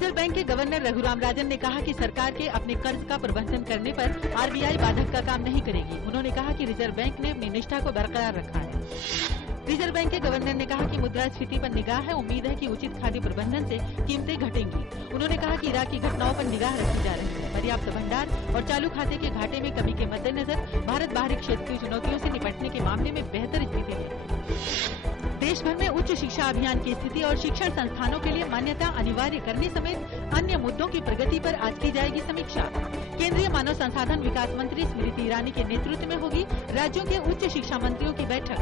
Reserve bank के governor Raghuram Rajan ने कहा कि सरकार के अपने कर्ज का प्रबंधन करने पर आरबीआई बाधक का काम नहीं करेगी। उन्होंने कहा कि रिजर्व बैंक ने अपनी निष्ठा को बरकरार रखा है। रिजर्व बैंक के गवर्नर ने कहा कि मुद्रास्फीति पर निगाह है, उम्मीद है कि उचित खाद्य प्रबंधन से कीमतें घटेंगी। उन्होंने कहा कि इराक की घटनाओं पर निगाह रखी जा रही है। पर्याप्त भंडार और चालू खाते के घाटे में कमी के मद्देनजर भारत बाहरी क्षेत्रीय चुनौतियों से निपटने के मामले में बेहतर स्थिति है। देश भर में उच्च शिक्षा अभियान की स्थिति और शिक्षण संस्थानों के लिए मान्यता अनिवार्य करने समेत अन्य मुद्दों की प्रगति पर आज की जाएगी समीक्षा। केंद्रीय मानव संसाधन विकास मंत्री स्मृति ईरानी के नेतृत्व में होगी राज्यों के उच्च शिक्षा मंत्रियों की बैठक।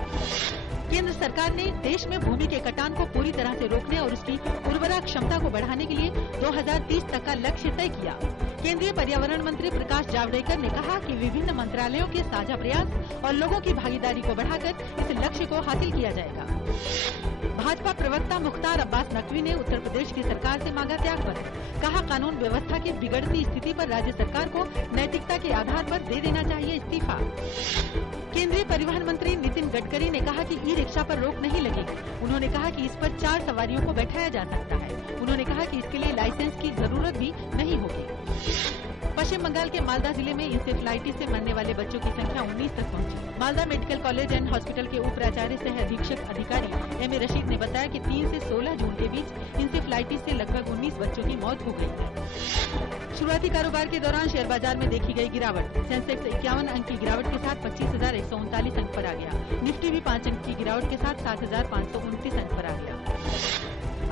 केंद्र सरकार ने देश में भूमि के कटान को पूरी तरह से रोकने और उसकी उर्वरा क्षमता को बढ़ाने के लिए 2030 तक का लक्ष्य तय किया। केंद्रीय पर्यावरण मंत्री प्रकाश जावड़ेकर ने कहा कि विभिन्न मंत्रालयों के साझा प्रयास और लोगों की भागीदारी को बढ़ाकर इस लक्ष्य को हासिल किया जाएगा। भाजपा प्रवक्ता मुख्तार अब्बास नकवी ने उत्तर प्रदेश की सरकार से मांगा त्यागपत्र। कहा, कानून व्यवस्था की बिगड़ती स्थिति पर राज्य सरकार को नैतिकता के आधार पर दे देना चाहिए इस्तीफा। केंद्रीय परिवहन मंत्री नितिन गडकरी ने कहा कि ई रिक्शा पर रोक नहीं लगेगी। उन्होंने कहा कि इस पर 4 सवारियों को बैठाया जा सकता है। उन्होंने कहा कि इसके लिए लाइसेंस की जरूरत भी नहीं होगी। पश्चिम बंगाल के मालदा जिले में इंसेफ्लाइटिस से मरने वाले बच्चों की संख्या 19 तक पहुंची। Malda medical college and hospital के उप प्राचार्य सह अधीक्षक अधिकारी एम.ए. रशीद ने बताया कि 3 से 16 जून के बीच इंसेफ्लाइटिस से लगभग 19 बच्चों की मौत हो गई है। शुरुआती कारोबार के दौरान शेयर बाजार में देखी गई गिरावट। सेंसेक्स 51 अंक की गिरावट के साथ 25,139 अंक पर आ गया। निफ्टी भी 5 अंक की गिरावट के साथ 7,529 अंक पर आ गया।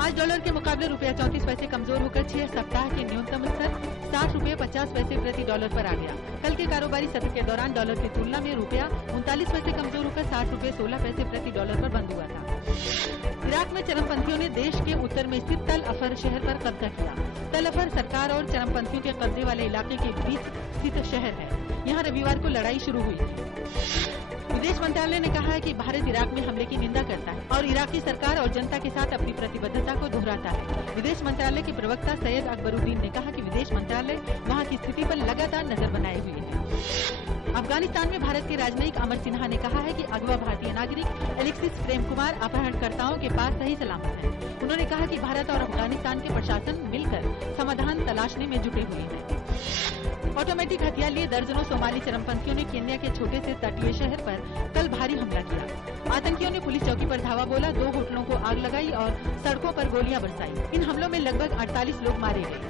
आज डॉलर के मुकाबले रुपया 34 पैसे कमजोर होकर 6 सप्ताह के न्यूनतम स्तर 60 रुपये 50 पैसे प्रति डॉलर पर आ गया। कल के कारोबारी सत्र के दौरान डॉलर की तुलना में रुपया 39 पैसे कमजोर होकर 60 रुपये 16 पैसे प्रति डॉलर पर बंद हुआ था। इराक में चरमपंथियों ने देश के उत्तर में स्थित तल अफर शहर पर कब्जा किया। तल अफर सरकार और चरमपंथियों के कब्जे वाले इलाके के बीच स्थित शहर है। यहाँ रविवार को लड़ाई शुरू हुई थी। विदेश मंत्रालय ने कहा है कि भारत इराक में हमले की निंदा करता है और इराकी सरकार और जनता के साथ अपनी प्रतिबद्धता को दोहराता है। विदेश मंत्रालय के प्रवक्ता सैयद अकबरुद्दीन ने कहा कि विदेश मंत्रालय वहां की स्थिति पर लगातार नजर बनाए हुए है। अफगानिस्तान में भारत के राजनयिक अमर सिन्हा ने कहा है कि अगवा भारतीय नागरिक एलेक्सिस प्रेम कुमार अपहरणकर्ताओं के पास सही सलामत है। उन्होंने कहा कि भारत और अफगानिस्तान के प्रशासन मिलकर समाधान तलाशने में जुटे हुए हैं। ऑटोमेटिक हथियार लिए दर्जनों सोमाली चरमपंथियों ने केन्या के छोटे से तटीय शहर पर कल भारी हमला किया। आतंकियों ने पुलिस चौकी पर धावा बोला, 2 होटलों को आग लगाई और सड़कों पर गोलियां बरसाई। इन हमलों में लगभग 48 लोग मारे गए।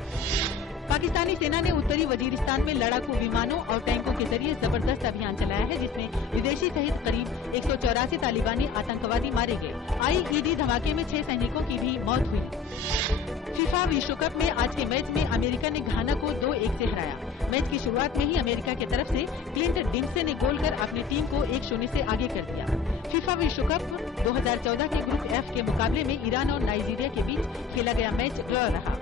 पाकिस्तानी सेना ने उत्तरी वजीरिस्तान में लड़ाकू विमानों और टैंकों के जरिए जबरदस्त अभियान चलाया है, जिसमें विदेशी सहित करीब 184 तालिबानी आतंकवादी मारे गए। आईईडी धमाके में 6 सैनिकों की भी मौत हुई। फीफा विश्व कप में आज के मैच में अमेरिका ने घाना को 2-1 से हराया। मैच की शुरुआत में ही अमेरिका की तरफ से क्लिंट डिम्पसे ने गोल कर अपनी टीम को 1-0 से आगे कर दिया। फीफा विश्व कप 2014 के ग्रुप एफ के मुकाबले में ईरान और नाइजीरिया के बीच खेला गया मैच ड्रॉ रहा।